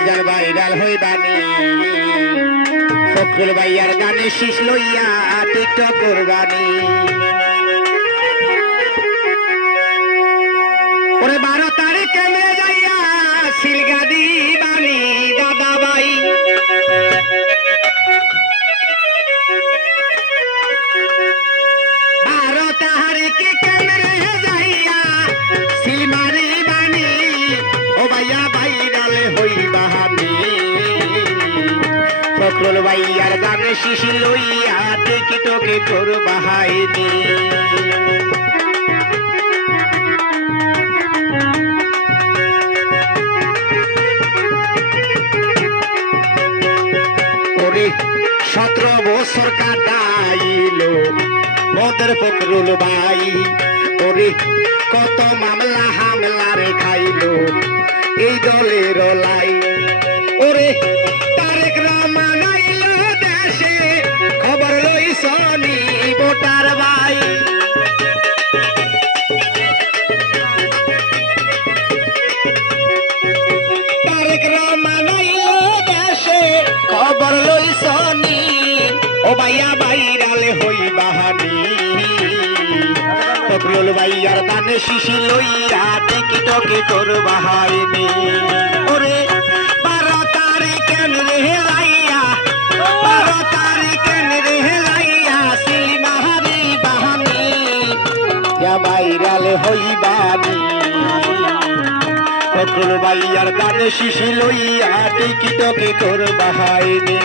ভাইজান ভাইরাল হইবানি ফখরুল ভাইয়ার গানে শীষ লইয়া টিকটক করবানি ওরে 12 তারিখে মেয়ে যাইয়া সিলগা দিবানি দাদা ভাই 12 তারিখে কেমনে যাইয়া সিলমারি বানি ও ভাইয়া ভাইরাল হইবানি ফখরুল ভাইয়ার গানে শীষ লইয়া টিকটকে করবাহাইনি ওরে 17 বছর কাটাইলো মোদের ফখরুল ভাই ওরে কত মামলা হামলারে খাইলো এই দলের লাই ওরে তারেক রহমান আইলো দেশে খবর লইছনি ভোটার ভাই তারেক রহমান আইলো দেশে খবর লইছনি ও ভাইয়া ভাইরাল হইবানি ফখরুল ভাইয়ার গানে শীষ লইয়া টিকটকে করবাহাইনি ওরে 12 তারিখে রে যাইয়া 12 তারিখে রে যাইয়া সিলমারি বাহানি ইয়া ভাইরাল হইবানি ফখরুল ভাইয়ার গানে শীষ লইয়া টিকটকে করবাহাইনি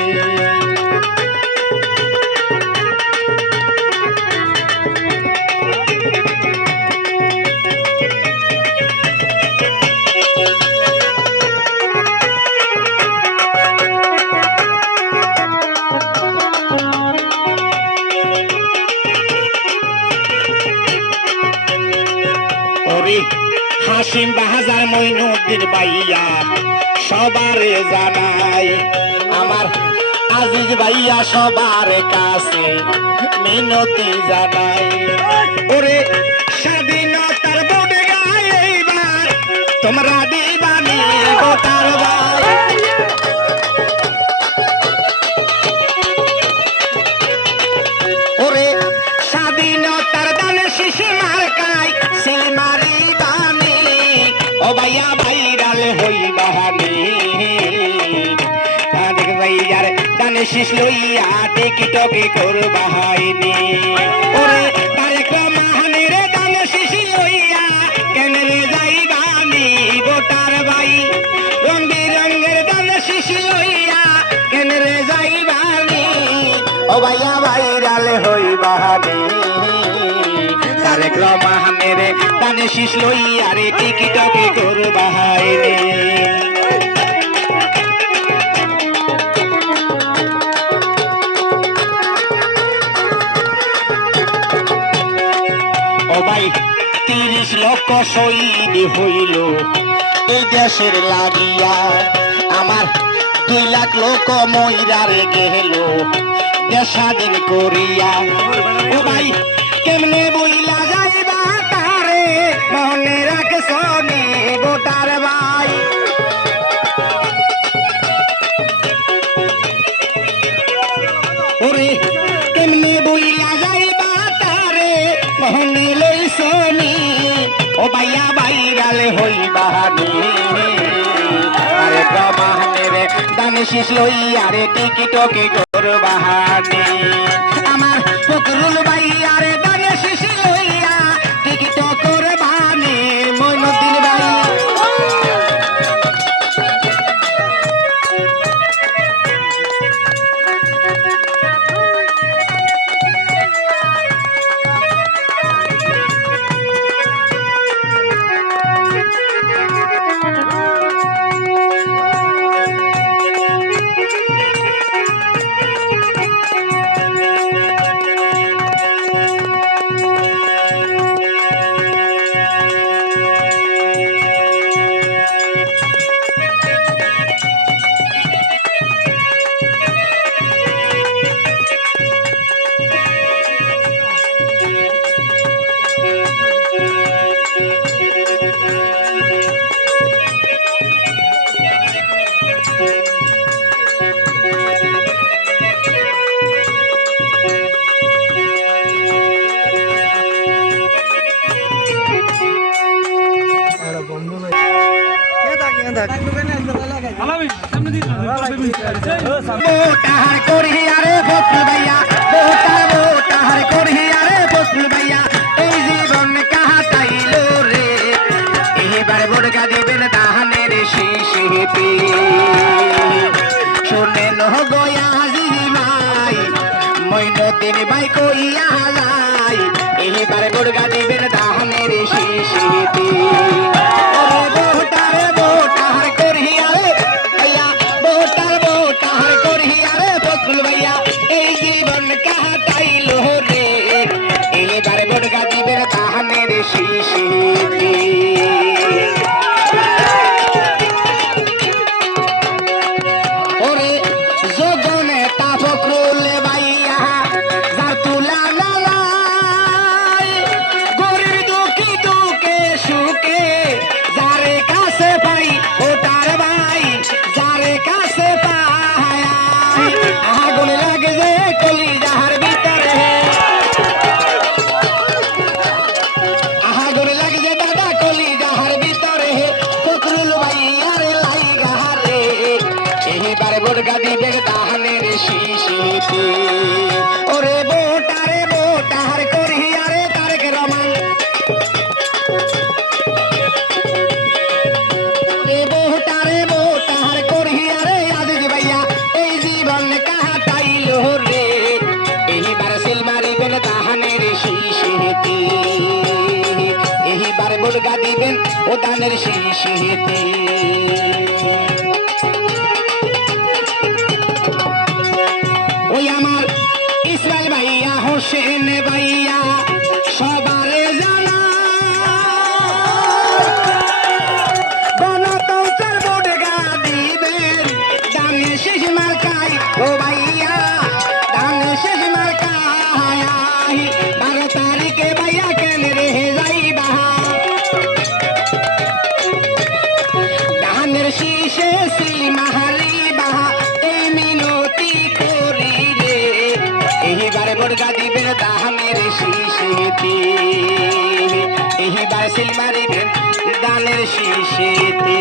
হাসিম বাহাজার মইনুদ্দিন ভাইয়া সবারে জানাই আমার আজিজ ভাইয়া সবার কাছে মিনতি জানাই ওরে স্বাধীনতার বোর্ডে গায় এইবার তোমরা দিবানি ভোটার ভাই ওরে স্বাধীনতার দানে শীষ মার্কায় সিলমারি ও ভাইয়া ভাইরাল হইবানি তারেক ভাইয়ার গানে শীষ লইয়া টিকটকে করবাহাইনি ওরে তারেক রহমানের গানে শীষ লইয়া কেমনে যাইবানি ভোটার ভাই রং বিরঙের গানে শীষ লইয়া কেমনে যাইবানি ও ভাইয়া ভাইরাল হইবানি তারেক রহমানের গানে শীষ লইয়া রে টিকটকে করবাহাইনি ও ভাই 30 লক্ষ শহীদ হইল এই দেশের লাগিয়া আমার 2 লাখ লোক মইরারে গেল দেশ স্বাধীন করিয়া ও ভাই কেমনে বইলা যাইবা তারে মনে রাখছনি ভোটার ভাই ওরে কেমনে বইলা যাইবা তারে মনে লইছনি ও ভাইয়া ভাইরাল হইবানি আরে প্রমাণের গানে শীষ লইয়া রে টিকটকে করবাহানি আমার ফখরুল ভাইয়ারে গানে শীষ লইয়া টিকটক করবানি মইনুদ্দিন ভাই মোটাহার করি আরে ফজলু ভাইয়া মোটাহার করি আরে ফজলু ভাইয়া এই জীবন কাহাতাইলো রে এবার মুরগা দিবেন ধানের শীষেতে শোনেন গয়া জিমাই মইনুদ্দিন ভাই কইয়া যায় এবার মুরগা দিবেন ধানের শীষেতে মোটাহার করি আরে ভাইয়া মোটাহার করি আরে ফজলু ভাইয়া এই জীবন কাহাতাইলো রে এবার মুরগা দিবেন ধানের শীষেতে মুরগা দিবে ধানের শীষেতে ওরে মোটাহার করি আরে তারেক রহমান মোটাহার করি আরে আজিজ ভাইয়া এই জীবন কাহাতাইলো রে এইবার সিল মারিবেন ধানের শীষেতে এইবার মুরগা দিবেন ও ধানের শীষেতে ওই আমার ইসরাইল ভাইয়া হোসেন ভাইয়া সবারে জানা গণতন্ত্রের মুরগা দিবেন ধানের শীষ মার্কাই ও ভাইয়া ধানের শীষ মার্কাই 12 তারিখে ভাইয়া কেন রে যাইবা ধানের শীষে সিল মাহারিবা এই মিনতি করিলে এইবার মুরগা দিবেন ধানের শীষেতে এইবার সিল মারিবেন ধানের শীষেতে।